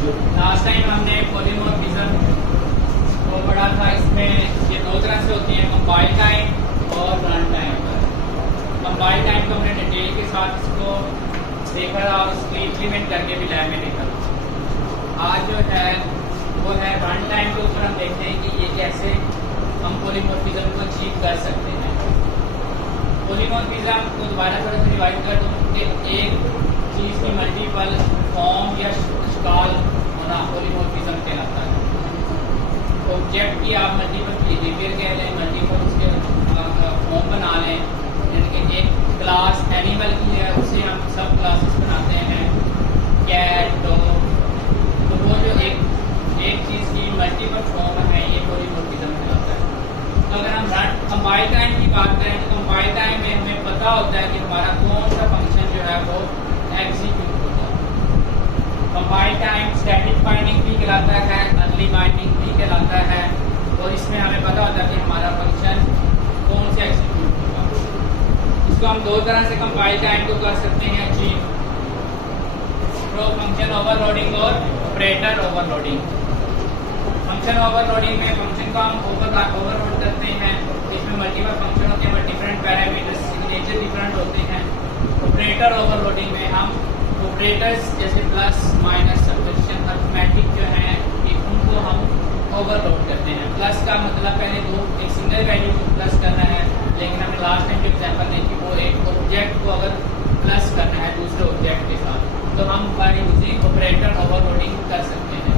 Last time हमने polymorphism को पढ़ा था। इसमें ये दो तरह से होती है, कंपाइल टाइम और रन टाइम। कंपाइल टाइम को हमने डिटेल के साथ इसको देखा था और उसको इम्प्लीमेंट करके भी लैब में देखा था। आज जो है वो है रन टाइम के ऊपर हम देखते हैं कि ये कैसे हम पॉलीमॉर्फिज्म को अचीव कर सकते हैं। पॉलीमॉर्फिज्म को दोबारा थोड़ा सा रिवाइज कर दूँ कि एक चीज़ की मल्टीपल फॉर्म या शक्ल होना पॉलीमॉर्फिज्म कहलाता है। ऑब्जेक्ट की आप मल्टीपल बिहेवियर कह लें, मल्टीपल उसके फॉर्म बना लें। यानी कि एक क्लास एनिमल की है, उसे हम सब क्लासेस बनाते हैं, कैट, डॉग। तो वो जो एक चीज़ की मल्टीपल फॉर्म है, ये पॉलीमॉर्फिज्म कहलाता है। तो अगर हम कंपाइल टाइम की बात करें तो कंपाइल टाइम में हमें पता होता है कि हमारा कौन सा फंक्शन जो है वो एग्जीक्यूट होगा। कंपाइल टाइम स्टैटिक बाइंडिंग भी कहलाता है, अर्ली बाइंडिंग भी कहलाता है। और इसमें हमें पता होता है कि हमारा फंक्शन कौन से एग्जीक्यूट होगा। इसको हम दो तरह से कंपाइल टाइम को कर सकते हैं अचीव, थ्रू फंक्शन ओवरलोडिंग और ऑपरेटर ओवरलोडिंग। फंक्शन ओवरलोडिंग में फंक्शन को हम ओवरलोड करते हैं, इसमें मल्टीपल फंक्शन होते हैं but different parameters signature different होते हैं। ऑपरेटर ओवरलोडिंग में हम ऑपरेटर्स जैसे प्लस, माइनस, सब्ट्रैक्शन, अरिथमेटिक जो हैं उनको हम ओवरलोड करते हैं। प्लस का मतलब पहले एक सिंगल वैल्यू को प्लस करना है, लेकिन हमने लास्ट टाइम जो एग्जाम्पल देखी वो एक ऑब्जेक्ट को अगर प्लस करना है दूसरे ऑब्जेक्ट के साथ, तो हम बाय यूजिंग ऑपरेटर ओवरलोडिंग कर सकते हैं।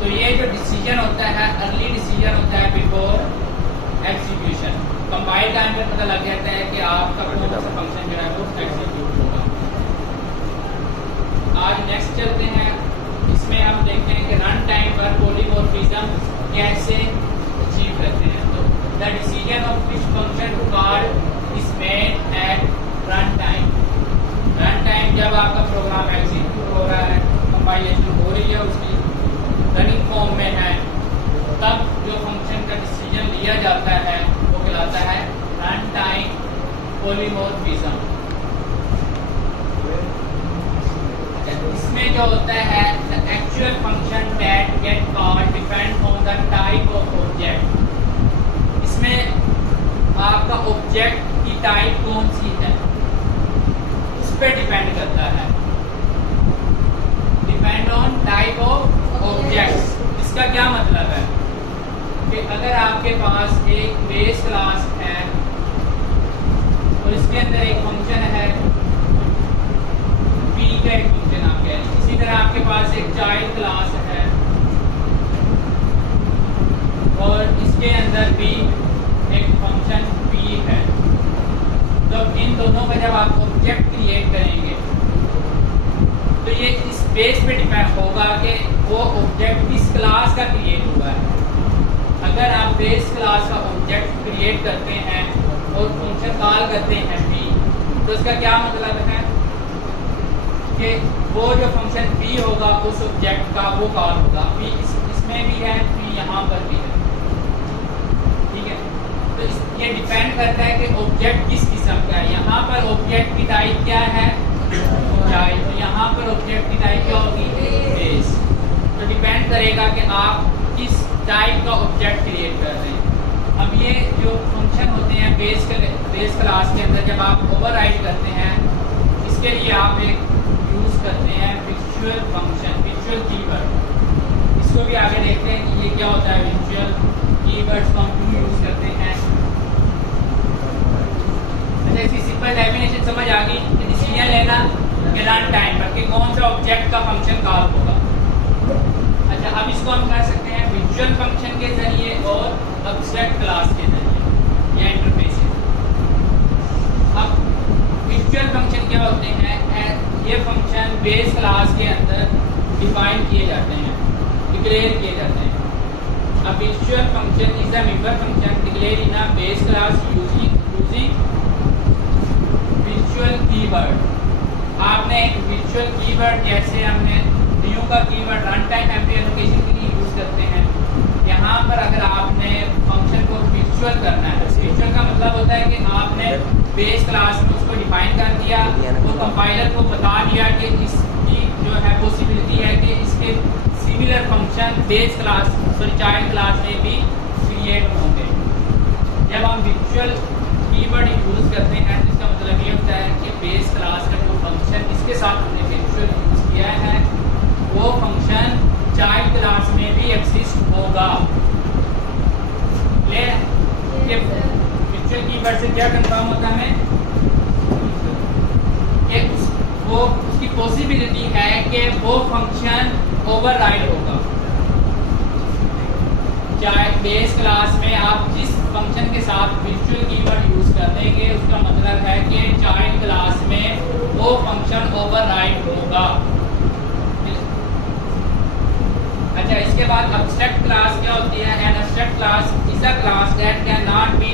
तो ये जो डिसीजन होता है, अर्ली डिसीजन होता है बिफोर एग्जीक्यूशन। कंपाइल टाइम पर पता लग जाता है कि आपका कौन सा फंक्शन जो है वो एग्जीक्यूट होगा। आज नेक्स्ट चलते हैं, इसमें हम देखते हैं कि रन टाइम पर पॉलीमॉर्फिज्म कैसे अचीव करते हैं। तो the decision of which function to call is made at run time. Run time जब आपका प्रोग्राम एग्जीक्यूट हो रहा है, कंपाइलेशन हो रही है, उसकी रनिंग फॉर्म में है, तब जो फंक्शन का डिसीजन लिया जाता है वो कहलाता है रन टाइम पॉलीमॉर्फिज्म। इसमें जो होता है the actual function that get called depend on the type of object. इसमें आपका ऑब्जेक्ट की टाइप कौन सी है उस पर डिपेंड करता है। Depend on type of objects. इसका क्या मतलब है कि अगर आपके पास एक बेस क्लास है और इसके अंदर एक फंक्शन है, p का एक फंक्शन आप कह रहे हैं, इसी तरह आपके पास एक चाइल्ड क्लास है और इसके अंदर भी एक फंक्शन p है। तो इन दोनों का जब आप ऑब्जेक्ट क्रिएट करेंगे तो ये इस बेस पे डिपेंड होगा कि वो ऑब्जेक्ट किस क्लास का क्रिएट हुआ है। अगर आप बेस क्लास का ऑब्जेक्ट क्रिएट करते हैं और फंक्शन कॉल करते हैं p, तो इसका क्या मतलब है कि वो जो फंक्शन p होगा उस ऑब्जेक्ट का वो कॉल होगा। p इसमें भी है, p यहाँ पर भी है, ठीक है। तो ये डिपेंड करता है कि ऑब्जेक्ट किस किस्म का है। यहाँ पर ऑब्जेक्ट की टाइप क्या है, चाइल्ड, तो यहाँ पर ऑब्जेक्ट की टाइप क्या होगी, बेस। तो डिपेंड करेगा कि आप किस टाइप का ऑब्जेक्ट क्रिएट कर रहे हैं। अब ये जो फंक्शन होते हैं बेस क्लास के अंदर जब आप ओवरराइड करते हैं, इसके लिए आप एक यूज़ करते हैं विजुअल फंक्शन, विजुअल कीवर्ड। इसको भी आगे देखते हैं कि ये क्या होता है। विजुअल कीवर्ड्स को हम क्यों यूज़ करते हैं। अच्छा, इसकी सिंपल डेफिनेशन समझ आ गई कि डिसीजन लेना कि रन टाइम पर कि कौन सा ऑब्जेक्ट का फंक्शन कॉल होगा। अच्छा, अब इसको हम कर सकते हैं विजुअल फंक्शन के जरिए और एब्स्ट्रैक्ट क्लास के जरिए या इंटरफेस। अब विजुअल फंक्शन क्या होते हैं, ये फंक्शन बेस क्लास के अंदर डिफाइन किए जाते हैं, डिक्लेयर किए जाते हैं। अब visual function is a member function declare in a base class using visual keyword. आपने एक विजुअल कीवर्ड, जैसे हमने न्यू का keyword run time memory allocation के लिए यूज करते हैं, यहाँ पर अगर आपने फंक्शन को विजुअल करना है, विजुअल का मतलब होता है कि आपने बेस क्लास में उसको डिफाइन कर दिया, तो कंपाइलर को बता दिया कि इसकी जो है पॉसिबिलिटी है कि इसके बेस क्लास चाइल्ड क्लास में भी क्रिएट होंगे। जब हम विजुअल कीवर्ड यूज करते हैं तो इसका मतलब ये होता है कि बेस क्लास का जो फंक्शन इसके साथ हमने विजुअल यूज किया है वो फंक्शन चाइल्ड क्लास में भी एग्जिस्ट होगा। विजुअल कीवर्ड से क्या कंफर्म होता है कि वो उसकी पॉसिबिलिटी है कि वो फंक्शन ओवरराइड होगा। चाहे बेस क्लास में आप जिस फंक्शन के साथ विजुअल कीवर्ड यूज कर देंगे उसका मतलब है कि चाइल्ड क्लास में वो फंक्शन ओवरराइड होगा। अच्छा, इसके बाद एब्स्ट्रैक्ट क्लास क्या होती है? An abstract class is a class that can not be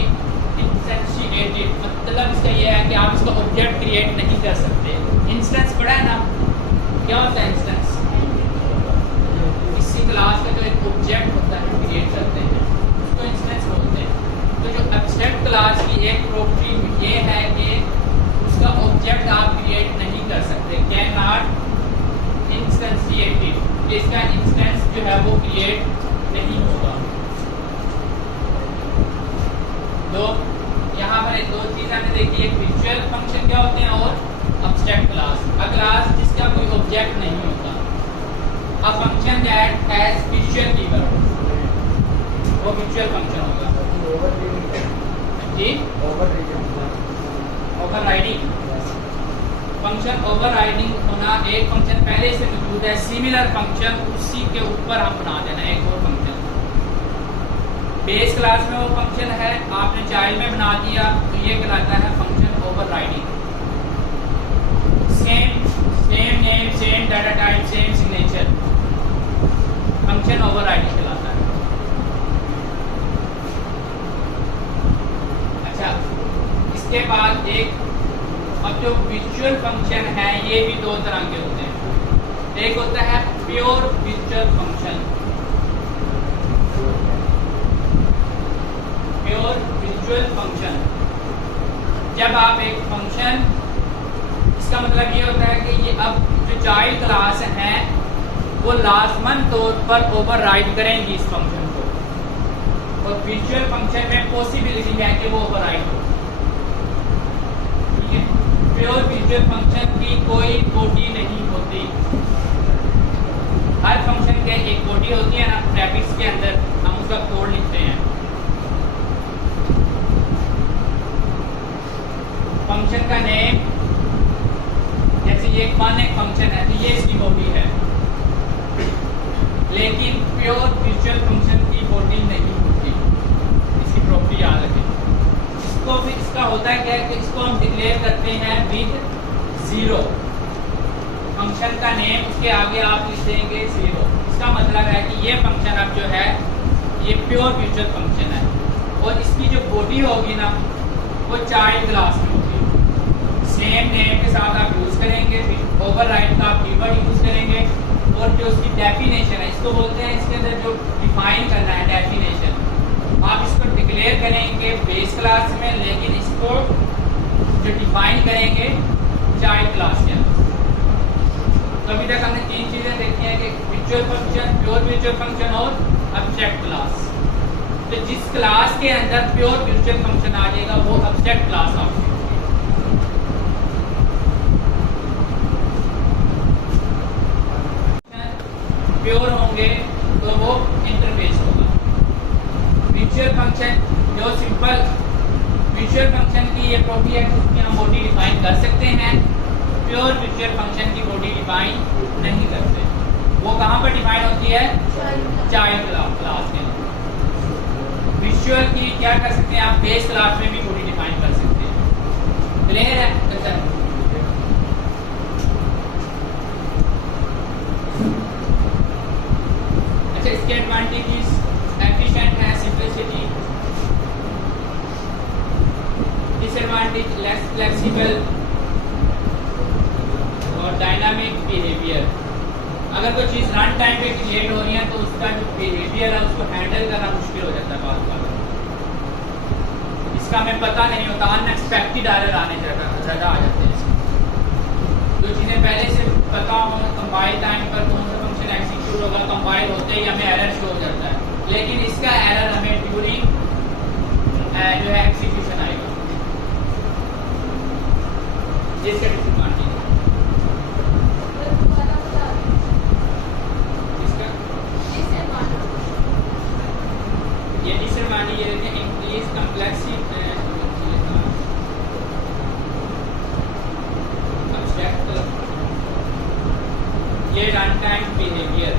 instantiated. मतलब इसका ये है कि आप इसका ऑब्जेक्ट क्रिएट नहीं कर सकते। इंस्टेंस पढ़ा है ना, क्या होता है इंस्टेंस? किसी क्लास का जो एक ऑब्जेक्ट होता है क्रिएट करते हैं उसको इंस्टेंस बोलते हैं। तो जो एब्स्ट्रैक्ट क्लास की एक प्रॉपर्टी ये है कि उसका ऑब्जेक्ट आप क्रिएट नहीं कर सकते, कैन नॉट इंस्टेंशिएटेड। इसका इंस्टेंस जो है वो क्रिएट नहीं होगा। तो यहाँ पर दो चीज़ हमने देखी, एक विजुअल फंक्शन क्या होते हैं और एब्स्ट्रैक्ट क्लास। अ क्लास जिसका कोई ऑब्जेक्ट नहीं होता। A function that has visual keyword, वो विजुअल फंक्शन होगा। जी, ओवरराइडिंग फंक्शन, ओवरराइडिंग होना, एक फंक्शन पहले से मौजूद है, सिमिलर फंक्शन उसी के ऊपर हम बना देना एक और फंक्शन। बेस क्लास में वो फंक्शन है, आपने चाइल्ड में बना दिया तो ये कहलाता है function overriding. Same name, same data type, same signature, function overriding कहलाता है। अच्छा, इसके बाद एक अब जो विजुअल फंक्शन है ये भी दो तरह के होते हैं। एक होता है pure visual function. Pure visual function, जब आप एक फंक्शन, इसका मतलब ये होता है कि ये अब जो चाइल्ड क्लास है वो लाजमन तौर पर ओवरराइड करेंगी इस फंक्शन को, और विजुअल फंक्शन में पॉसिबिलिटी है कि वो ओवरराइड हो। प्योर विजुअल फंक्शन की कोई बॉडी नहीं होती। हर फंक्शन के एक बॉडी होती है ना, ब्रैकेट्स के अंदर हम उसका कोड लिखते हैं। फंक्शन का नेम, जैसे ये वन एक फंक्शन है तो ये इसकी बॉडी है, लेकिन प्योर विजुअल फंक्शन की बॉडी नहीं होती। इसकी प्रॉपर्टी याद रखें। इसको भी इसका होता है क्या कि इसको हम डिक्लेयर करते हैं विद जीरो। फंक्शन का नेम, उसके आगे आप लिख देंगे जीरो। इसका मतलब है कि ये फंक्शन अब जो है ये प्योर विजुअल फंक्शन है, और इसकी जो बॉडी होगी ना वो चाइल्ड क्लास में होगी। सेम नेम के साथ आप यूज करेंगे, ओवरराइड का आप कीवर्ड यूज करेंगे, और जो उसकी डेफिनेशन है इसको बोलते हैं, इसके अंदर जो डिफाइन करना है डेफिनेशन, आप इसको डिक्लेयर करेंगे बेस क्लास में, लेकिन इसको जो डिफाइन करेंगे चाइल्ड क्लास के अंदर। तो अभी तक हमने तीन चीजें देखी हैं कि visual function, pure visual function और एब्स्ट्रैक्ट क्लास। तो जिस क्लास के अंदर प्योर विजुअल फंक्शन आ जाएगा वो एब्स्ट्रैक्ट क्लास आपकी। प्योर होंगे तो वो इंटरफेस होगा। विजुअल फंक्शन जो सिंपल विजुअल फंक्शन की ये प्रॉपर्टी है, उसकी हम बॉडी डिफाइन कर सकते हैं। प्योर विजुअल फंक्शन की बॉडी डिफाइन नहीं करते। वो कहाँ पर डिफाइन होती है? चाइल्ड क्लास के अंदर। विजुअल की क्या कर सकते हैं आप? बेस क्लास में भी बॉडी डिफाइन कर सकते हैं। क्लियर है? अच्छा, इसके एडवांटेजेस एफिशिएंट है, सिंपलिसिटी। डिसएडवांटेज लेस फ्लेक्सिबल और डायनामिक बिहेवियर। अगर कोई चीज़ रन टाइम पे क्रिएट हो रही है तो उसका जो बिहेवियर है उसको हैंडल करना मुश्किल हो जाता है बात बात। इसका हमें पता नहीं होता, अनएक्सपेक्टेड एरर आने ज़्यादा आ जाते हैं। जो चीज़ें पहले से पता हो, कंपाइल टाइम पर कौन सा फंक्शन एग्जीक्यूट होगा, कंपाइल होते ही हमें एरर शो हो जाता है, लेकिन इसका एरर हमें ड्यूरिंग जो है एग्जीक्यूशन आएगा। इसके डिसएडवांटेज इसका ये डिसएडवांटेज ये रहते हैं इंक्रीज कम्प्लेक्सिटी ये run time behaviour,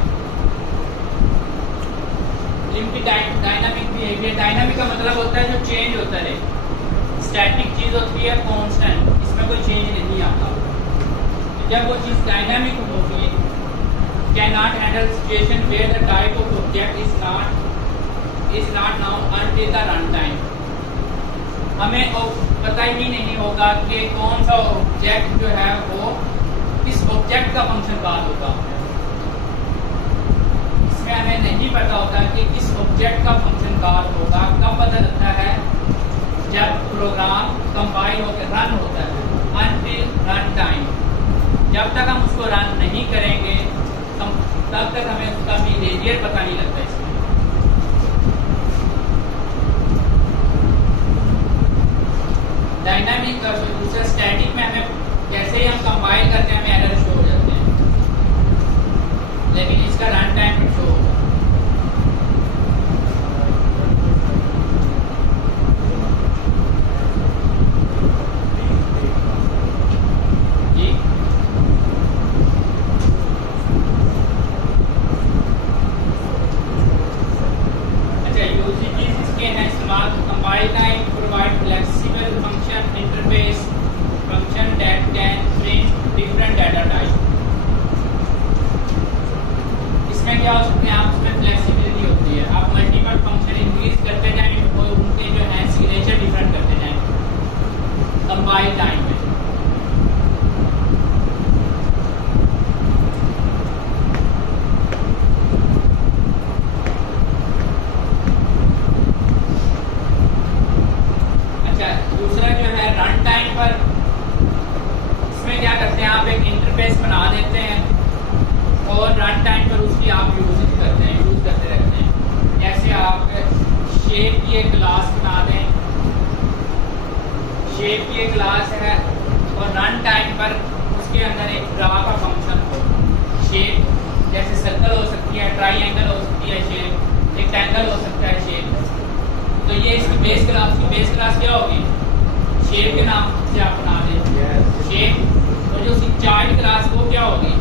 limited dynamic behaviour. Dynamic का मतलब होता है जो चेंज होता है, स्टैटिक चीज होती है कांस्टेंट, इसमें कोई चेंज नहीं आता। तो जब वो चीज डायनामिक होगी, can not handle situation where the type of object is not known until the run time. हमें पता ही नहीं होगा कि कौन सा ऑब्जेक्ट जो है वो किस ऑब्जेक्ट का फंक्शन कॉल होगा। इसमें हमें नहीं पता होता कि किस ऑब्जेक्ट का फंक्शन कॉल होगा। कब पता लगता है? जब प्रोग्राम कंपाइल होकर रन होता है, अनटिल रन टाइम। जब तक हम उसको रन नहीं करेंगे तब तक हमें उसका बिहेवियर पता नहीं लगता। इसमें डायनामिक का दूसरा स्टैटिक में हमें कैसे ही हम कंपाइल करते हैं हमें एरर शो हो जाते हैं, लेकिन इसका रन टाइम भी शो होगा। जी अच्छा, यूजेस इसके हैं इस्तेमाल। Compile time provide flexible function interface function that can print different data type। इसमें क्या हो सकते हैं आप, उसमें फ्लेक्सिबिलिटी होती है। आप मल्टीपल फंक्शन इंक्रीज करते जाएं और उनके जो है सिग्नेचर डिफरेंट करते जाएं कंपाइल टाइम में। अच्छा, दूसरा जो है रन टाइम पर क्या करते हैं, आप एक इंटरफेस बना देते हैं और रन टाइम पर उसकी आप यूज करते रहते हैं। जैसे आप शेप की एक क्लास बना दें, शेप की एक क्लास है और रन टाइम पर उसके अंदर एक ड्रा का फंक्शन हो। शेप जैसे सर्कल हो सकती है, ट्राइएंगल हो सकती है, शेप रेक्टेंगल हो सकता है शेप। तो ये इसकी बेस क्लास क्या होगी? शेप के नाम से आप बना दें शेप। और जो उसकी चाइल्ड क्लास वो क्या होगी?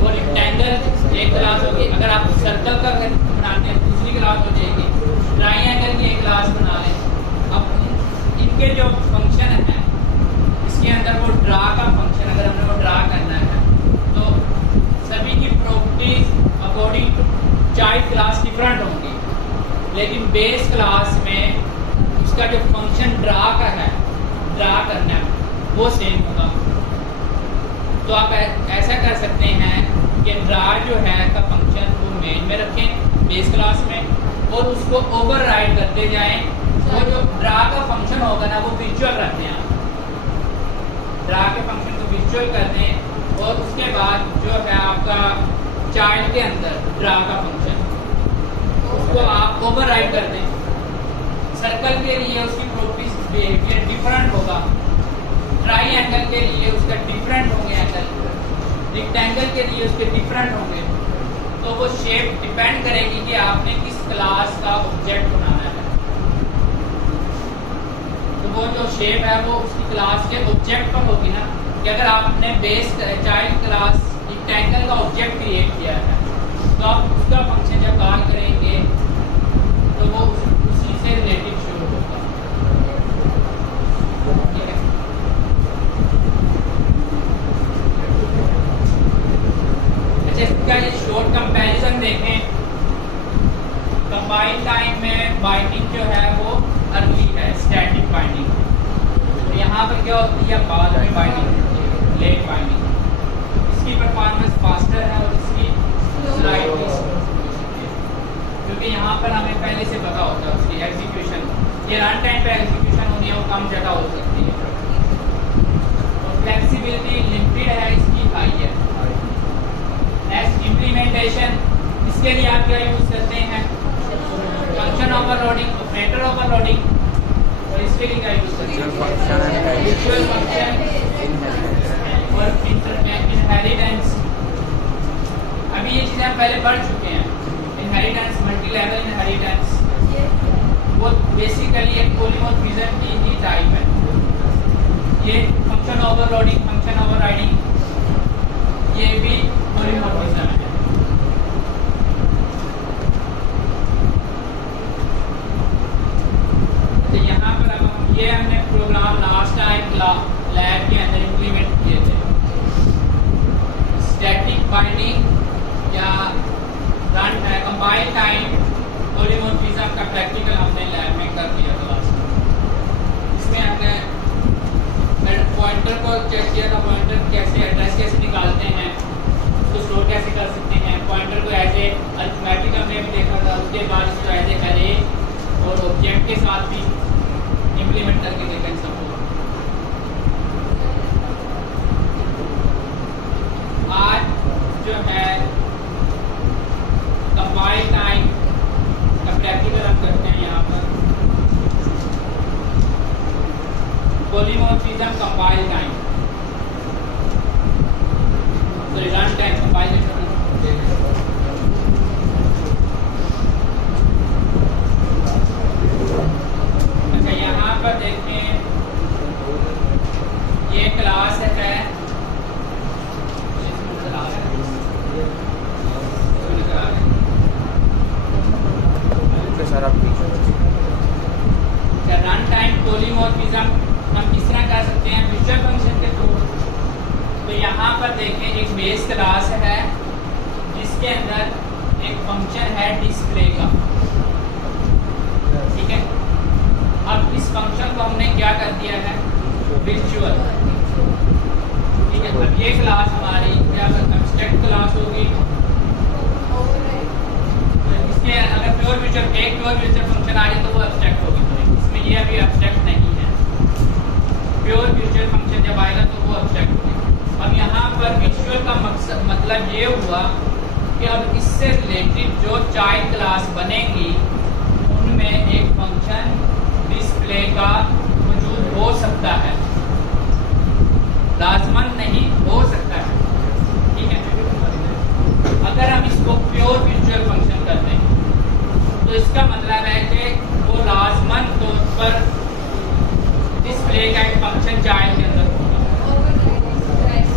वो रेक्टेंगल एक क्लास होगी। अगर आप सर्कल का बनाते हैं दूसरी क्लास हो जाएगी। ट्राइएंगल की एक क्लास बना लें। अब इनके जो फंक्शन है इसके अंदर वो ड्रा का फंक्शन, अगर हमने वो ड्रा करना है तो सभी की properties according to child class different होंगी, लेकिन बेस क्लास में उसका जो फंक्शन ड्रा करना है वो सेम होगा। तो आप ऐसा कर सकते हैं कि ड्रा जो है का फंक्शन वो मेन में रखें बेस क्लास में और उसको ओवरराइड करते जाएं। वो जो ड्रा का फंक्शन होगा ना वो विजुअल रखते हैं, ड्रा के फंक्शन को विजुअल कर दें और उसके बाद जो है आपका चाइल्ड के अंदर ड्रा का फंक्शन उसको आप ओवरराइड कर दें। सर्कल के लिए उसकी प्रॉपर्टीज बिहेवियर डिफरेंट होगा, ट्राइएंगल के लिए उसका डिफरेंट होंगे एंगल, रेक्टेंगल के लिए उसके डिफरेंट होंगे। तो वो शेप डिपेंड करेगी कि आपने किस क्लास का ऑब्जेक्ट बनाना है। तो वो जो शेप है वो उसकी क्लास के ऑब्जेक्ट पर होगी ना, कि अगर आपने बेस चाइल्ड क्लास रेक्टेंगल का ऑब्जेक्ट क्रिएट किया है तो आप उसका फंक्शन जब कॉल करेंगे तो वो उसी से रिलेटेड शुरू होगा। अच्छा, इसका ये शॉर्ट कंपैरिजन देखें। कंपाइल टाइम में बाइंडिंग जो है वो अर्ली है, स्टैटिक बाइंडिंग। तो यहाँ पर क्या होती है, बाद में बाइंडिंग होती है, लेट बाइंडिंग। इसकी परफॉर्मेंस फास्टर है और इसकी स्लाइडली क्योंकि यहाँ पर हमें पहले से पता होता है उसकी एग्जीक्यूशन। ये रन टाइम पे एग्जीक्यूशन होनी है वो कम ज़्यादा हो सकती है। और फ्लेक्सिबिलिटी लिमिटेड है, इसकी हाई है। नेक्स्ट इम्प्लीमेंटेशन, इसके लिए आप क्या यूज करते हैं? फंक्शन ओवरलोडिंग, ऑपरेटर ओवरलोडिंग, और इसके लिए क्या यूज करते हैं? म्यूचुअल फंक्शन और इनहेरिटेंस। अभी ये चीजें हम पहले पढ़ चुके हैं। इनहेरिटेंस, मल्टी लेवल इनहेरिटेंस, वो बेसिकली एक पॉलीमॉर्फिज्म की ही टाइप है। ये फंक्शन ओवरलोडिंग, फंक्शन ओवरराइडिंग, ये भी पॉलीमॉर्फिज्म है। तो यहाँ पर अब ये हमने प्रोग्राम लास्ट टाइम लैब के अंदर इम्प्लीमेंट किए थे। स्टैटिक बाइंडिंग या रन कंपाइल टाइम पॉलीमॉर्फिज्म का प्रैक्टिकल हमने लैब में कर दिया क्लास में। इसमें हमने पॉइंटर को चेक किया था, पॉइंटर कैसे एड्रेस कैसे निकालते हैं, उसको स्टोर कैसे कर सकते हैं। पॉइंटर को एज ए अरिथमेटिक हमने भी देखा था, उसके बाद इसको एज ए अरे और ऑब्जेक्ट के साथ भी इम्प्लीमेंट करके देखा इन सबको। आज जो है कंपाइल टाइम का प्रैक्टिकल हम करते हैं यहाँ पर। Polymorphism compile time, sorry run time compilation. अच्छा यहाँ पर देखें, ये क्लास है रन टाइम पॉलीमॉर्फिज्म हम किस तरह कर सकते हैं? म्यूचुअल फंक्शन के थ्रू। तो यहाँ पर देखें, एक बेस क्लास है जिसके अंदर एक फंक्शन है डिस्प्ले का, ठीक है। अब इस फंक्शन को हमने क्या कर दिया है? विर्चुअल, ठीक है। अब ये क्लास हमारी क्या एब्स्ट्रैक्ट क्लास होगी। इसके अगर प्योर म्यूचुअल फंक्शन आ जाए तो वो एब्स्ट्रैक्ट होगी, इसमें ये अभी एब्स्ट्रैक्ट नहीं है। प्योर म्यूचुअल फंक्शन जब आएगा तो वो एब्स्ट्रैक्ट होगी। अब यहाँ पर म्यूचुअल का मतलब ये हुआ कि अब इससे रिलेटेड जो चाइल्ड क्लास बनेंगी उनमें एक फंक्शन डिस्प्ले का वजूद हो सकता है, लाजमन नहीं, हो सकता है, ठीक है। अगर हम इसको प्योर म्यूचुअल फंक्शन कर दें तो इसका मतलब है कि वो लाजमन तौर पर डिस्प्ले का एक फंक्शन चाइल्ड के अंदर होगा,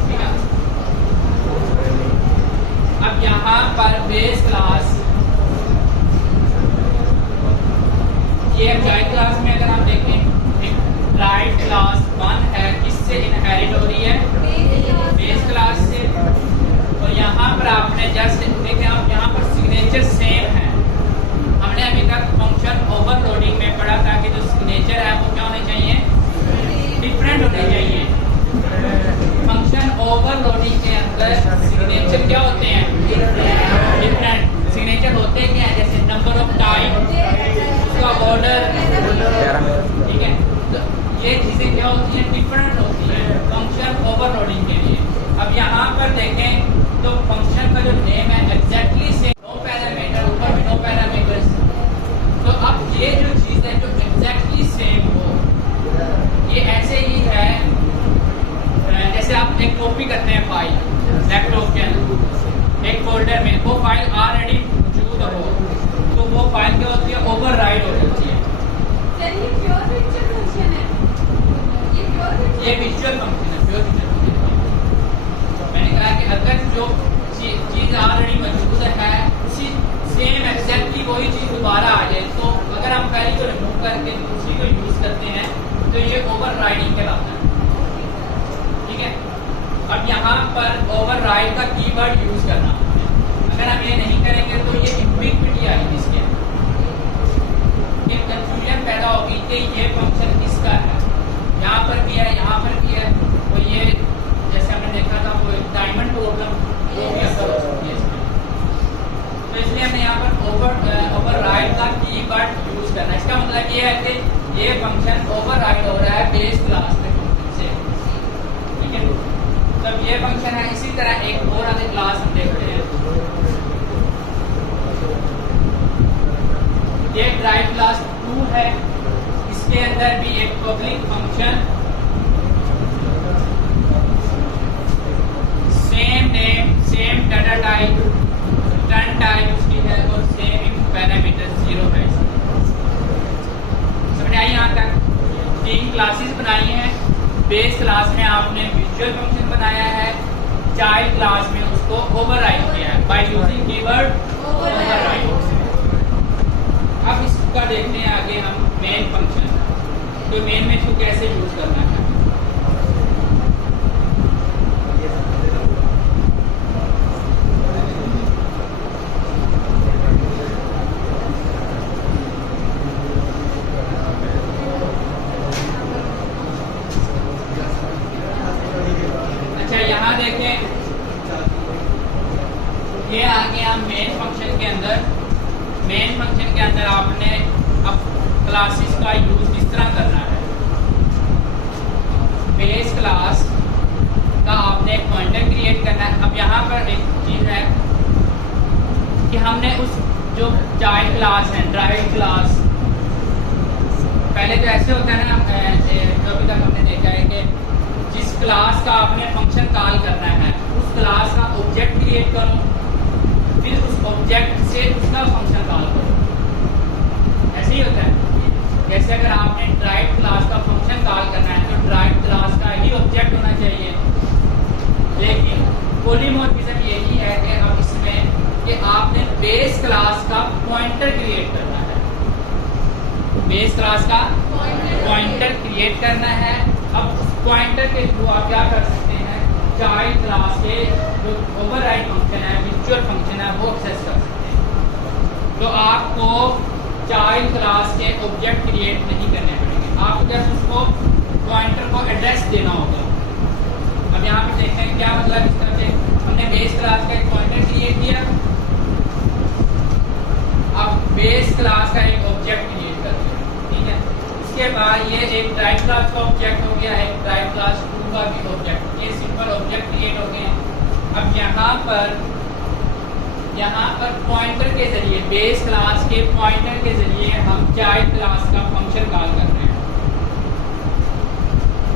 ठीक है। अब यहाँ पर बेस क्लास, ये चाइल्ड क्लास में अगर हम देखें, एक राइट क्लास 1 है, किससे इनहेरिट हो रही है? बेस क्लास से। और यहाँ पर आपने जस्ट देखें, आप यहाँ पर सिग्नेचर सेम है। हमने अभी तक फंक्शन ओवरलोडिंग में पढ़ा था कि जो सिग्नेचर है वो क्या होने चाहिए? डिफरेंट होने चाहिए। फंक्शन ओवरलोडिंग के अंदर सिग्नेचर क्या होते हैं? डिफरेंट सिग्नेचर होते हैं। क्या? जैसे नंबर ऑफ टाइम, उसका ऑर्डर, ठीक है। तो ये चीजें क्या होती हैं? डिफरेंट होती हैं फंक्शन ओवरलोडिंग के लिए। अब यहाँ पर देखें तो फंक्शन का जो नेम है एग्जैक्टली सेम, नो पैरामीटर, ऊपर भी नो पैरामीटर्स। तो अब ये जो चीज है जो एग्जैक्टली सेम हो, ये ऐसे ही है जैसे आप एक कॉपी करते हैं फाइल लैपटॉप के अंदर, एक फोल्डर में, वो फाइल ऑलरेडी मौजूद हो तो वो फाइल क्या होती है? ओवरराइड हो जाती है। ये विजुअल फंक्शन है, प्योर विजुअल फंक्शन। मैंने कहा कि अगर जो चीज ऑलरेडी मौजूद है उसी सेम एक्जैक्टली वही चीज दोबारा आ जाए, तो अगर हम पहले को रिमूव करके दूसरी को यूज करते हैं तो ये ओवरराइडिंग कहलाता है, ठीक है। अब यहाँ पर ओवरराइड का कीवर्ड यूज करना, अगर हम ये नहीं करेंगे तो ये एम्बिग्विटी आएगी इसके अंदर, एक कंफ्यूजन पैदा होगी कि ये फंक्शन किसका है। यहाँ पर भी है, यहाँ पर भी है, तो ये जैसे हमने देखा था वो डायमंड प्रॉब्लम वो भी असर हो सकती है इसमें। तो इसलिए हमने यहाँ पर ओवरराइड का कीवर्ड यूज करना। इसका मतलब ये है कि ये फंक्शन ओवरराइड हो रहा है बेस क्लास में फंक्शन से, ठीक है। तब ये फंक्शन है। इसी तरह एक और अलग क्लास हम देखते हैं ड्राइव क्लास 2 है, इसके अंदर भी एक public function same name same data type turn type उसकी है और सेम पैरामीटर 0 है। समझ आई यहाँ तक? 3 क्लासेस बनाई हैं। बेस क्लास में आपने विजुअल फंक्शन बनाया है, चाइल्ड क्लास में उसको ओवरराइड किया है बाय यूजिंग कीवर्ड ओवरराइड। अब इसका देखते हैं आगे हम मेन फंक्शन, तो मेन में इसको कैसे यूज करना है। अच्छा यहाँ देखें, ये आ गया मेन फंक्शन के अंदर। मेन फंक्शन के अंदर आपने अब क्लासेस का यूज किस तरह करना है। बेस क्लास का आपने एक पॉइंटर क्रिएट करना है। अब यहाँ पर एक चीज है कि हमने उस जो चाइल्ड क्लास है, ड्राइव क्लास, पहले तो ऐसे होता है ना, जो अभी तक हमने देखा है कि जिस क्लास का आपने फंक्शन कॉल करना है उस क्लास का ऑब्जेक्ट क्रिएट करो, फिर उस ऑब्जेक्ट से उसका फंक्शन कॉल करो। ऐसे ही होता है। जैसे अगर आपने ड्राइव क्लास का फंक्शन कॉल करना है तो ड्राइव क्लास का ही ऑब्जेक्ट होना चाहिए। लेकिन पॉलीमॉर्फिज्म यही है कि अब इसमें कि आपने बेस क्लास का पॉइंटर क्रिएट करना है। बेस क्लास का पॉइंटर क्रिएट करना है। अब उस पॉइंटर के थ्रू आप क्या कर सकते हैं, चाइल्ड क्लास के जो ओवरराइड फंक्शन है, विजुअल फंक्शन है, वो एक्सेस कर सकते हैं। तो आपको चाइल्ड क्लास के ऑब्जेक्ट क्रिएट नहीं करने पड़ेंगे, आपको जस्ट उसको पॉइंटर को एड्रेस देना होगा। अब यहाँ पे देखते हैं क्या मतलब इसका कि हमने बेस क्लास का एक पॉइंटर क्रिएट किया, अब बेस क्लास का एक ऑब्जेक्ट क्रिएट करते हैं, ठीक है। इसके बाद ये एक ड्राइव क्लास का ऑब्जेक्ट हो गया, एक ड्राइव क्लास 2 का भी ऑब्जेक्ट, ये सिंपल ऑब्जेक्ट क्रिएट हो गए। अब यहाँ पर पॉइंटर के जरिए, बेस क्लास के पॉइंटर के जरिए हम चाइल्ड क्लास का फंक्शन कॉल कर रहे हैं।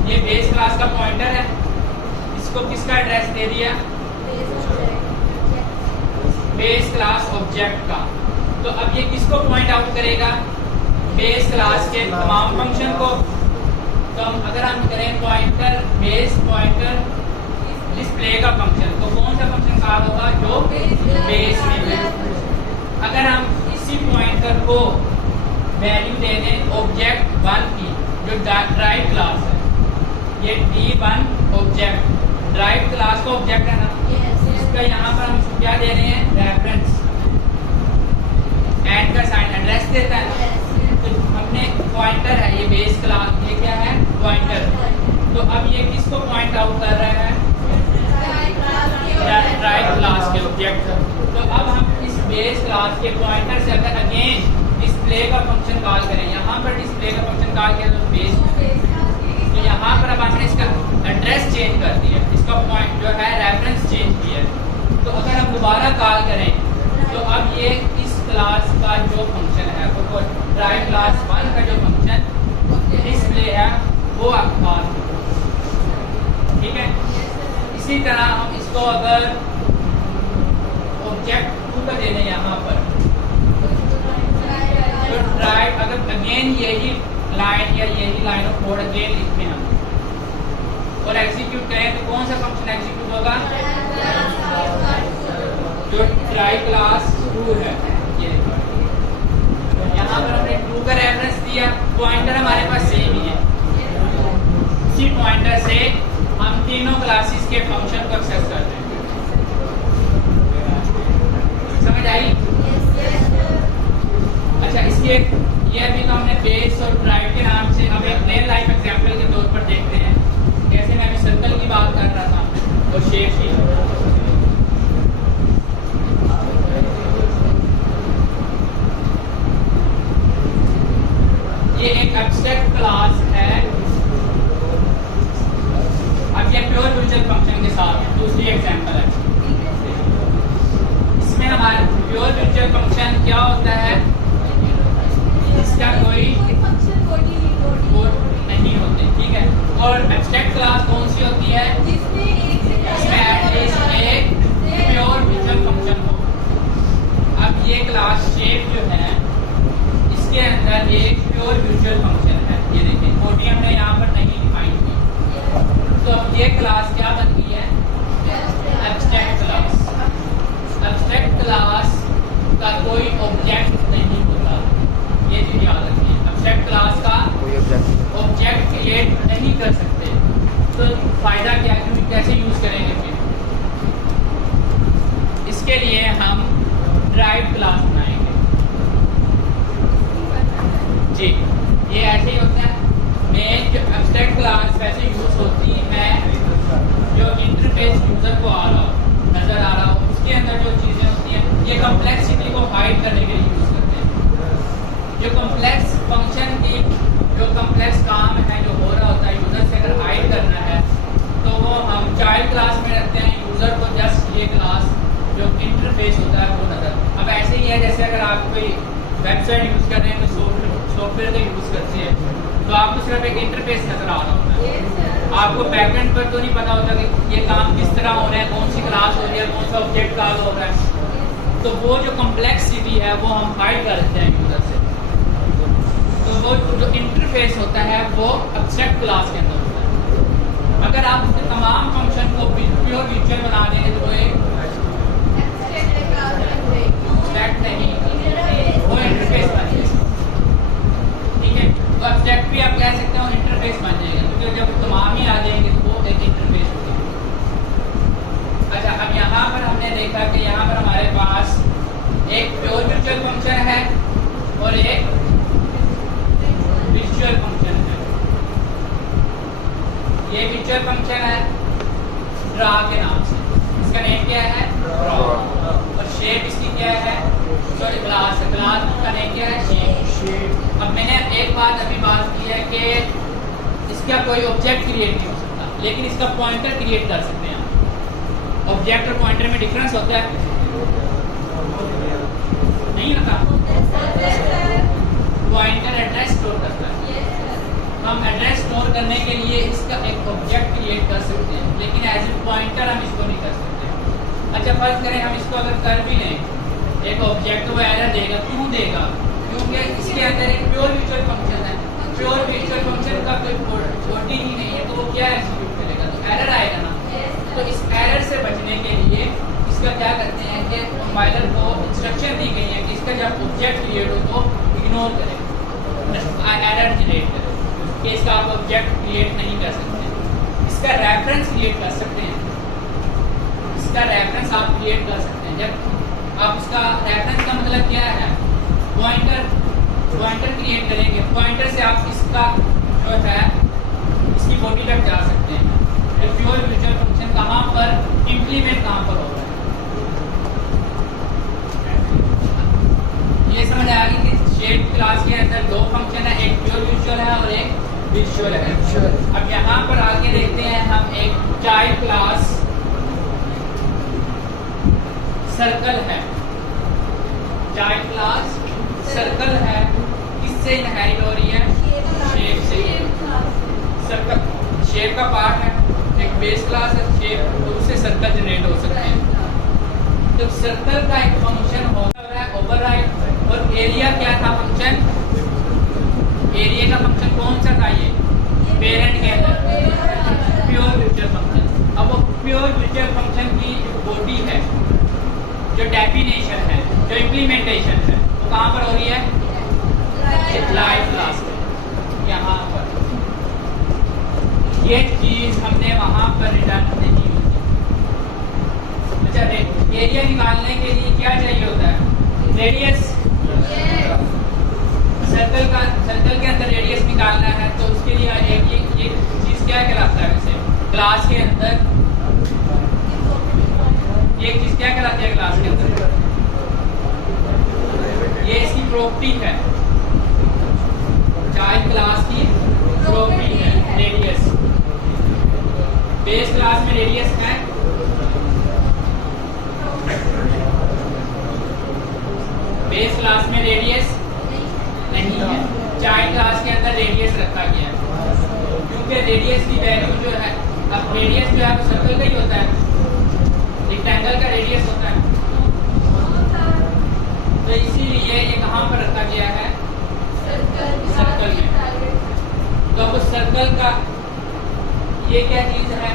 ये बेस क्लास का पॉइंटर है, इसको किसका एड्रेस दे दिया, बेस क्लास ऑब्जेक्ट का। तो अब ये किसको पॉइंट आउट करेगा, बेस क्लास के तमाम फंक्शन को। तो अगर हम करें पॉइंटर बेस पॉइंटर डिस्प्ले का फंक्शन, तो कौन सा फंक्शन कॉल होगा, जो बेस में है। अगर हम इसी पॉइंटर को वैल्यू दे दें ऑब्जेक्ट 1 की, जो ड्राइव क्लास है, ये D1 ऑब्जेक्ट ड्राइव क्लास का ऑब्जेक्ट है ना, इसका यहाँ पर हम इसको क्या दे रहे हैं, रेफरेंस, एंड का साइन एड्रेस देता है। तो हमने पॉइंटर है, ये बेस क्लास, ये क्या है, पॉइंटर। तो अब ये किसको पॉइंट आउट कर रहा है, ड्राइव क्लास के ऑब्जेक्ट। तो अब हम इस बेस क्लास के पॉइंटर से अगर अगेन डिस्प्ले का फंक्शन कॉल करें, यहाँ पर डिस्प्ले का फंक्शन कॉल किया तो बेस, तो यहाँ पर अब हमने इसका एड्रेस चेंज कर दिया, इसका पॉइंट जो है रेफरेंस चेंज किया। तो अगर हम दोबारा कॉल करें तो अब ये इस क्लास का जो फंक्शन है, वो ड्राइव क्लास 1 का जो फंक्शन डिस्प्ले है वो आप कॉल, ठीक है। इसी तरह हम इसको अगर ऑब्जेक्ट 2 का दे दें यहाँ पर, तो ड्राइव, अगर अगेन यही लाइन या यही लाइन ऑफ कोड अगेन लिखें हम और एग्जीक्यूट करें, तो कौन सा फंक्शन एग्जीक्यूट होगा, जो ड्राइव क्लास 2 है। ये यहाँ पर हमने 2 का रेफरेंस दिया, पॉइंटर हमारे पास सेम ही है, इसी पॉइंटर से हम तीनों क्लासेस के फंक्शन को एक्सेस करते हैं। समझ आई? अच्छा, इसके ये अभी तो हमने बेस और ड्राइव के नाम से, अब एक रियल लाइफ एग्जांपल के तौर पर देखते हैं कैसे मैं अभी सर्कल की बात कर रहा था और शेप की। ये एक एब्स्ट्रैक्ट क्लास है। अब ये प्योर विजुअल फंक्शन के साथ दूसरी एग्जांपल है। इसमें हमारे प्योर विजुअल फंक्शन क्या होता है, इसका कोई कोड नहीं होते, ठीक है। और एब्स्ट्रैक्ट क्लास कौन सी होती है? जिसमें एटलीस्ट एक प्योर विजुअल फंक्शन हो। अब ये क्लास शेप जो है इसके अंदर एक प्योर विजुअल फंक्शन है, ये देखिए कोडी हमने यहाँ पर नहीं डिफाइन की। तो अब ये क्लास क्या बन गई है? Abstract class. एब्स्ट्रैक्ट क्लास का कोई ऑब्जेक्ट नहीं होता, ये चीज याद रखिए। एब्स्ट्रैक्ट क्लास का ऑब्जेक्ट क्रिएट नहीं कर सकते। तो फायदा क्या है, कैसे यूज करेंगे फिर? इसके लिए हम ड्राइव क्लास बनाएंगे जी। ये ऐसे ही होता है। मेन जो एब्स्ट्रैक्ट क्लास वैसे यूज होती है जो इंटरफेस यूजर को नजर आ रहा हो, उसके अंदर जो चीजें होती हैं ये कॉम्प्लेक्सिटी को हाइड करने के लिए यूज करते हैं। जो कॉम्प्लेक्स फंक्शन की जो कॉम्प्लेक्स काम है जो हो रहा होता है यूजर से अगर हाइड करना है तो वो हम चाइल्ड क्लास में रखते हैं। यूजर को जस्ट ये क्लास जो इंटरफेस होता है वो नजर। अब ऐसे ही है जैसे अगर आप कोई वेबसाइट यूज कर रहे हैं, कोई सॉफ्टवेयर का यूज करते हैं तो आपको सिर्फ एक इंटरफेस नजर आ रहा होता है। आपको बैकएंड पर तो नहीं पता होता कि ये काम किस तरह हो रहा है, कौन सी क्लास हो रही है, कौन सा ऑब्जेक्ट कॉल हो रहा है। तो वो जो कॉम्प्लेक्सिटी है वो हम हाइड कर देते हैं यूजर से। तो वो जो इंटरफेस होता है वो एब्स्ट्रैक्ट क्लास के अंदर होता है। अगर आप उसके तमाम फंक्शन को प्योर विजुअल बना देंगे तो वो एक एब्स्ट्रैक्ट नहीं, वो इंटरफेस बन जाएगा, ठीक है। तो एब्स्ट्रैक्ट भी आप कह सकते हो इंटरफेस बन जाएगा, क्योंकि जब तमाम ही आ जाएंगे तो वो एक इंटरफेस होगी। अच्छा, अब यहाँ पर हमने देखा कि यहाँ पर हमारे पास एक प्योर विजुअल फंक्शन है और एक विजुअल फंक्शन है। ये विजुअल फंक्शन है ड्रा के नाम से, इसका नेम क्या है? ड्रा। और शेप इसकी क्या है? सॉरी क्लास है, क्लास का नेम क्या है? शेप। अब मैंने एक बात अभी बात की है कि इसका कोई ऑब्जेक्ट क्रिएट नहीं हो सकता, लेकिन इसका पॉइंटर क्रिएट कर सकते हैं। ऑब्जेक्ट और पॉइंटर में डिफरेंस होता है, नहीं होता? पॉइंटर एड्रेस स्टोर करता है। हम एड्रेस स्टोर करने के लिए इसका एक ऑब्जेक्ट क्रिएट कर सकते हैं, लेकिन एज ए पॉइंटर हम इसको नहीं कर सकते। अच्छा, फर्ज करें हम इसको अगर कर भी लें एक ऑब्जेक्ट, वो एरर देगा। क्यों देगा? क्योंकि इसके अंदर एक प्योर विजुअल फंक्शन है। प्योर विजुअल फंक्शन का कोई कोड ही नहीं है, तो वो क्या एग्जीक्यूट करेगा? तो एरर आएगा ना। तो इस एरर से बचने के लिए इसका क्या करते हैं कि कंपाइलर को इंस्ट्रक्शन दी गई है कि इसका जब ऑब्जेक्ट क्रिएट हो तो इग्नोर करें, एरर जनरेट करें कि इसका आप ऑब्जेक्ट क्रिएट नहीं कर सकते। इसका रेफरेंस क्रिएट कर सकते हैं, इसका रेफरेंस आप क्रिएट कर सकते हैं। जब आप इसका रेफरेंस का मतलब क्या है? पॉइंटर क्रिएट करेंगे। पॉइंटर से आप इसका जो है इसकी बॉडी तक जा सकते हैं। प्योर विजुअल फंक्शन कहाँ पर इम्प्लीमेंट कहाँ पर होता है, ये समझ आ गई कि शेप क्लास के अंदर दो फंक्शन है, एक प्योर विजुअल है और एक विजुअल है। अब यहाँ पर आगे देखते हैं हम एक चाइल्ड क्लास सर्कल है। चाइल्ड क्लास सर्कल है, किससे इनहेरिट हो रही है? शेप से। सर्कल शेप का पार्ट है, एक बेस क्लास है शेप, तो उससे सर्कल जनरेट हो सकते हैं। तो सर्कल का एक फंक्शन होता है ओवरराइड। और एरिया क्या था फंक्शन? एरिया का फंक्शन कौन सा था? ये पेरेंट के अंदर प्योर विजुअल फंक्शन। अब वो प्योर विजुअल फंक्शन की जो बॉडी है, जो डेफिनेशन है, जो इम्प्लीमेंटेशन है, वो कहाँ पर हो रही है? लाइव क्लास में, यहाँ पर। ये चीज हमने वहां पर रिटर्न नहीं होती। अच्छा, एरिया निकालने के लिए क्या चाहिए होता है? रेडियस। सर्कल के अंदर रेडियस निकालना है, तो उसके लिए ये चीज क्या कहलाता है? वैसे क्लास के अंदर ये चीज क्या कहलाती है? क्लास के अंदर ये इसकी प्रॉपर्टी है, चाइल्ड क्लास की प्रॉपर्टी है रेडियस। बेस क्लास में रेडियस है, बेस क्लास में रेडियस नहीं नहीं है, चाइल्ड क्लास के अंदर रेडियस रखा गया है, क्योंकि रेडियस की वैल्यू जो है, अब रेडियस जो है वो सर्कल का ही होता है, रेक्टेंगल का रेडियस होता है, तो इसीलिए ये कहाँ पर रखा गया है, सर्कल में। तो अब सर्कल का ये क्या चीज है,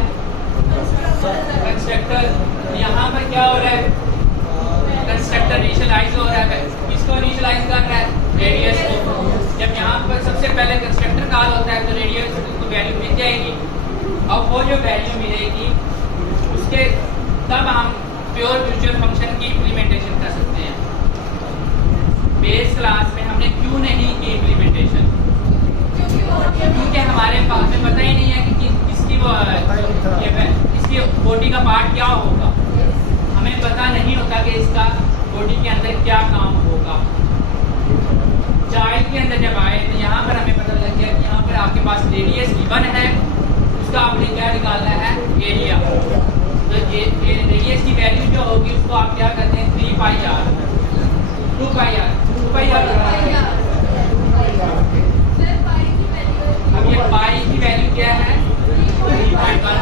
कंस्ट्रक्टर। यहाँ पर क्या हो रहा है, कंस्ट्रक्टर इनिशियलाइज हो रहा है, किसको इनिशियलाइज कर रहा है, रेडियस को। जब यहाँ पर सबसे पहले कंस्ट्रक्टर कॉल होता है तो रेडियस को वैल्यू मिल जाएगी, और वो जो वैल्यू मिलेगी उसके तब हम प्योर म्यूचुअल फंक्शन की इम्प्लीमेंटेशन कर सकते हैं। बेस क्लास में हमने क्यों नहीं की इम्प्लीमेंटेशन, क्योंकि हमारे पास में पता ही नहीं है कि किसकी वो इसकी बॉडी का पार्ट क्या होगा, हमें पता नहीं होता कि इसका बॉडी के अंदर क्या काम होगा। चाइल्ड के अंदर जब आए तो यहाँ पर हमें पता लग गया कि यहाँ पर आपके पास रेडियस गिवन है, उसका आपने क्या निकालना है, एरिया। तो रेडियस की वैल्यू जो होगी उसको आप क्या करते हैं, 3 pi r, 2 pi r, 2 pi r. अब ये पाई की वैल्यू क्या है, 3.1।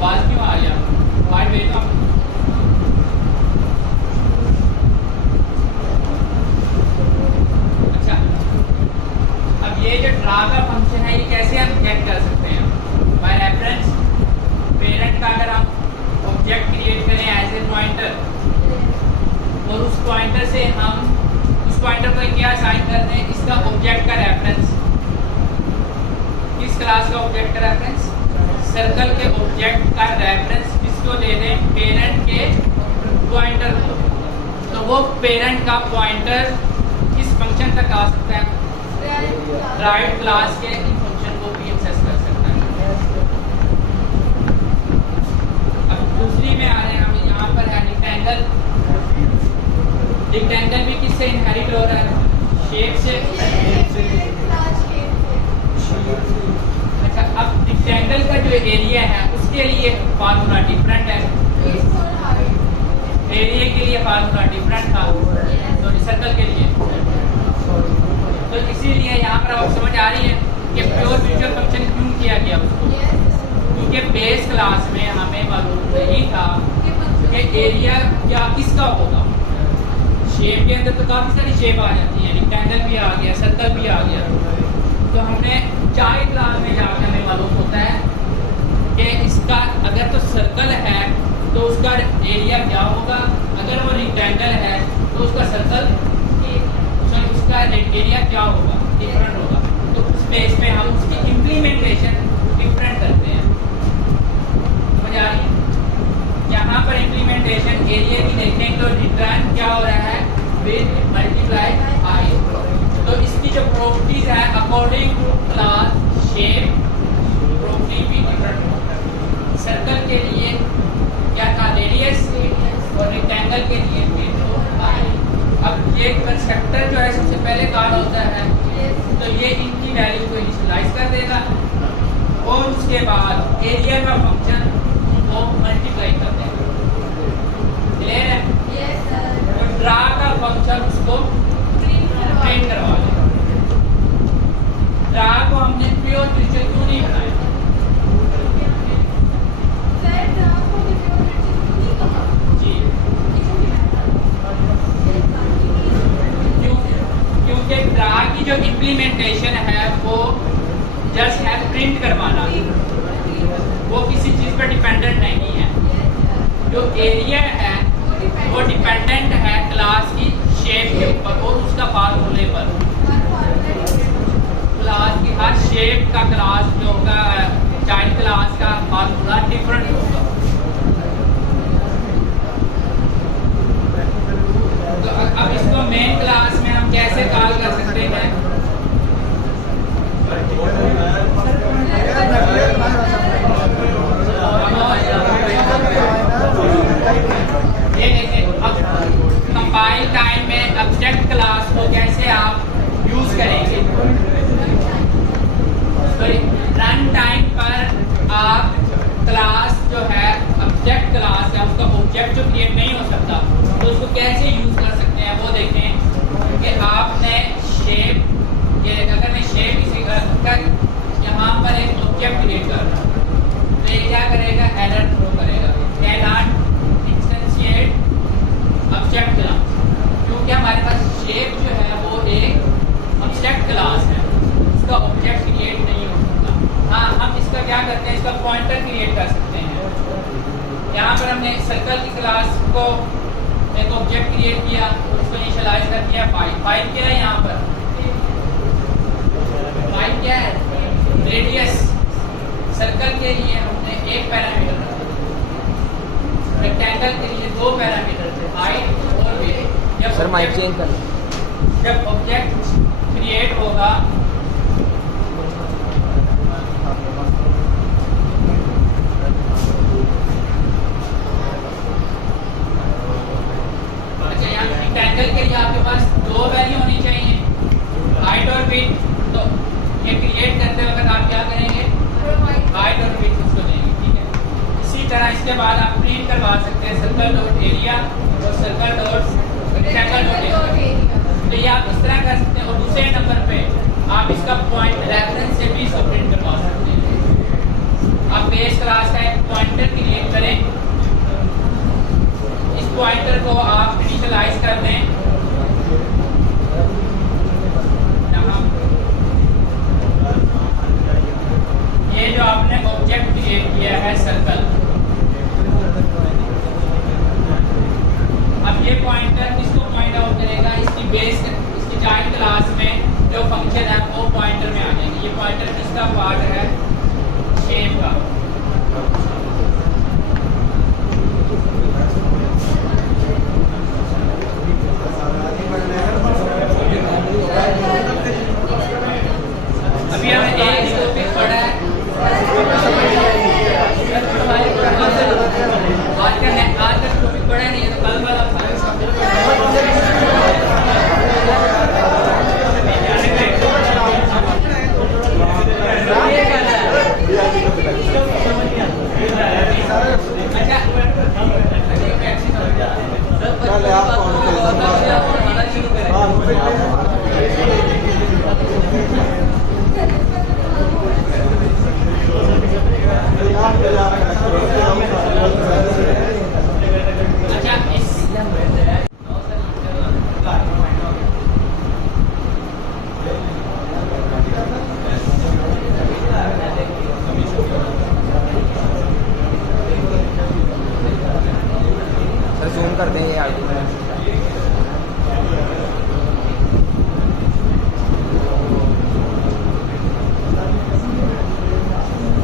आवाज क्यों आ गया, आवाज बेटा। अच्छा, अब ये जो ड्रा का फंक्शन है ये कैसे हम चेक कर सकते हैं, बाय रेफरेंस पेरेंट का अगर हम ऑब्जेक्ट क्रिएट करें एज ए पॉइंटर, और उस पॉइंटर से हम उस पॉइंटर को क्या असाइन कर दें, इसका ऑब्जेक्ट का रेफरेंस, किस क्लास का ऑब्जेक्ट का रेफरेंस, सर्कल के ऑब्जेक्ट का रेफरेंस किसको दे दें, पेरेंट के पॉइंटर को। तो वो पेरेंट का पॉइंटर किस फंक्शन तक आ सकता है, राइट क्लास के फंक्शन को भी एक्सेस कर सकता है। अब दूसरी में आ रहे हैं हम, यहाँ पर है रेक्टेंगल। रेक्टेंगल भी किससे इनहेरिट हो रहा है, शेप से। अच्छा, अब रेक्टेंगल का जो एरिया है उसके लिए फार्मूला डिफरेंट है, एरिया के लिए फार्मूला डिफरेंट था, तो सर्कल के लिए। तो इसीलिए यहाँ पर आप समझ आ रही है कि प्योर म्यूचुअल फंक्शन क्यों किया गया उसको, क्योंकि बेस क्लास में हमें मालूम नहीं था कि एरिया क्या किसका होगा। शेप के अंदर तो काफ़ी सारी शेप आ जाती है, रेक्टेंगल भी आ गया, सर्कल भी आ गया। तो हमने चाइल्ड क्लास में जाकर हमें मालूम होता है कि इसका अगर तो सर्कल है तो उसका एरिया क्या होगा, अगर वो रेक्टेंगल है तो उसका सर्कल उसका एरिया क्या होगा, डिफरेंट होगा। तो उस बेस पे हम उसकी इम्प्लीमेंटेशन डिफरेंट करते हैं। समझ आ रही है, यहाँ पर इम्प्लीमेंटेशन एरिया की देखें तो रिटर्न क्या हो रहा है, विद मल्टीप्लाई आई। तो इसकी जो प्रॉपर्टीज है according to class shape property भी डिफरेंट होता है। सर्कल के लिए क्या था, रेडियस, और रेक्टेंगल के लिए आई। अब ये कंस्ट्रक्टर जो है सबसे पहले कॉल होता है, तो ये इनकी वैल्यू को इनिशियलाइज कर देगा, और उसके बाद एरिया का फंक्शन को मल्टीप्लाई कर देगा। क्लियर है? तो ड्रा का फंक्शन उसको प्रिंट करवा देगा। ड्रा को हमने प्योर म्यूचुअल क्यों नहीं बनाया, क्योंकि ड्रा की जो इम्प्लीमेंटेशन है वो जस्ट है प्रिंट करवाना, वो किसी चीज़ पर डिपेंडेंट नहीं है। जो एरिया है वो डिपेंडेंट है क्लास की शेप के ऊपर और उसका फार्मूले पर। क्लास की हर शेप का क्लास जो होगा, चाइल्ड क्लास का फार्मूला डिफरेंट होगा। तो अब इसको मेन क्लास में हम कैसे कॉल कर सकते हैं, ये देखिए अब कंपाइल टाइम में ऑब्जेक्ट क्लास को कैसे आप यूज करेंगे। इसका पॉइंटर क्रिएट कर सकते हैं। यहाँ पर हमने सर्कल की क्लास को एक ऑब्जेक्ट क्रिएट किया, उसको इनिशियलाइज कर दिया 5 क्या है यहाँ पर 5 क्या है रेडियस। सर्कल के लिए हमने एक पैरामीटर रखा, रेक्टेंगल के लिए 2 पैरामीटर थे, हाइट और विड्थ। सर माइक चेंज कर। जब ऑब्जेक्ट क्रिएट होगा रेक्टेंगल के लिए आपके पास 2 वैल्यू होनी चाहिए, हाइट और विड्थ। तो ये क्रिएट करते वक्त आप क्या करेंगे हाइट और विड्थ उसको देंगे, ठीक है। इसी तरह इसके बाद आप प्रिंट करवा सकते हैं सर्कल डॉट एरिया और circle dot rectangle dot area. तो ये आप इस तरह कर सकते हैं। और दूसरे नंबर पे आप इसका पॉइंट रेफरेंस से भी इसको प्रिंट करवा सकते हैं। आप बेस क्लास का एक पॉइंटर क्रिएट करें, इस पॉइंटर को आप इनिशियलाइज कर दें। ये जो आपने ऑब्जेक्ट क्रिएट किया है सर्कल, अब ये पॉइंटर किसको पॉइंट आउट करेगा, इसकी बेस इसकी चाइल्ड क्लास में जो फंक्शन है वो पॉइंटर में आ जाएगी। ये पॉइंटर किसका पार्ट है शेप का। अभी हमने एक टॉपिक पढ़ा है, आज का टॉपिक पढ़ा नहीं है तो कल वाला जूम कर देंगे यार।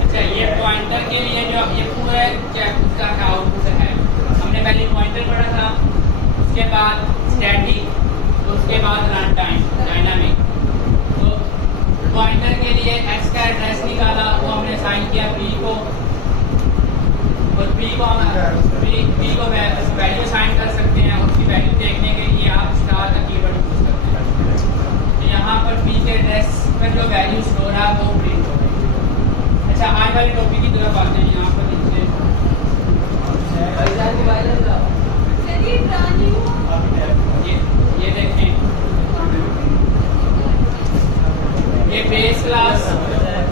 अच्छा, ये पॉइंटर के लिए जो ये पूरा चैप्टर का आउटपुट है, हमने पहले पॉइंटर पढ़ा था, उसके बाद स्टैटिक, तो उसके बाद रन टाइम डायनामिक। तो पॉइंटर के लिए एक्स का एड्रेस निकाला, वो हमने असाइन किया बी को, और बी को वैल्यू असाइन कर सकते हैं। उसकी वैल्यू देखने के लिए आप स्टार का कीवर्ड यूज करते हैं। तो यहाँ पर बी के एड्रेस पर जो वैल्यू स्टोर है वो प्रिंट हो गई। अच्छा, आज वाले टॉपिक की तरफ आते हैं। यहाँ पर ये देखें, ये बेस क्लास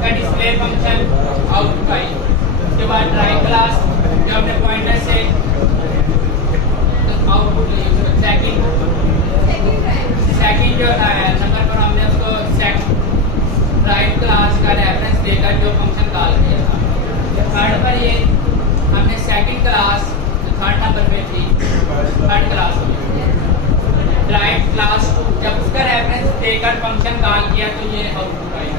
का डिस्प्ले फंक्शन आउटपुट आई। उसके बाद ड्राइव क्लास जो हमने पॉइंटर से आउटपुट सेकंड जो था नंबर पर हमने उसको ड्राइव क्लास का रेफरेंस देकर जो फंक्शन कॉल किया था। थर्ड पर ये हमने सेकंड क्लास थर्ड नंबर पे थी, थर्ड क्लास ड्राइव क्लास जब उसका रेफरेंस देकर फंक्शन कॉल किया तो ये आउटपुट आई।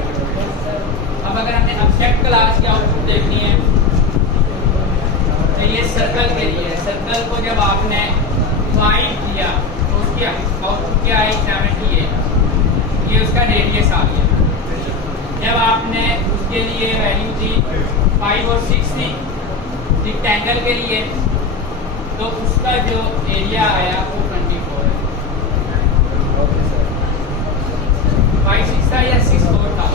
अब अगर हमने ऑब्जेक्ट क्लास की आउटपुट देखनी है तो ये सर्कल के लिए, सर्कल को जब आपने फाइंड किया तो उसकी आउटपुट क्या आई 78, ये उसका रेडियस आ गया। जब आपने उसके लिए वैल्यू थी 5 और 6 थी रेक्टेंगल के लिए, तो उसका जो एरिया आया वो 24 है। 5 6 था या 6 4 था?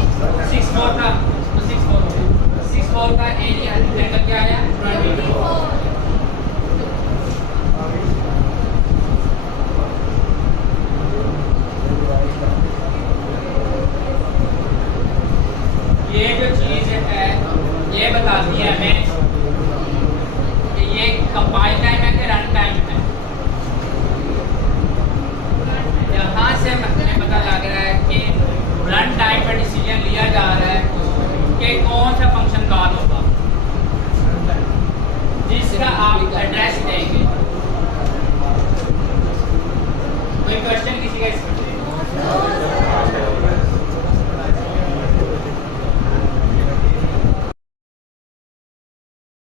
6 4 था, तो 6 4 हो गया। 6 4 का एरिया रेक्टेंगल क्या आया 24। ये जो चीज है ये बताती है हमें कि ये कंपाइल टाइम है कि रन टाइम है। यहाँ से हमें पता लग रहा है कि रन टाइम पर डिसीजन लिया जा रहा है कि कौन सा फंक्शन कॉल होगा। एड्रेस देंगे। कोई क्वेश्चन किसी का इसमें?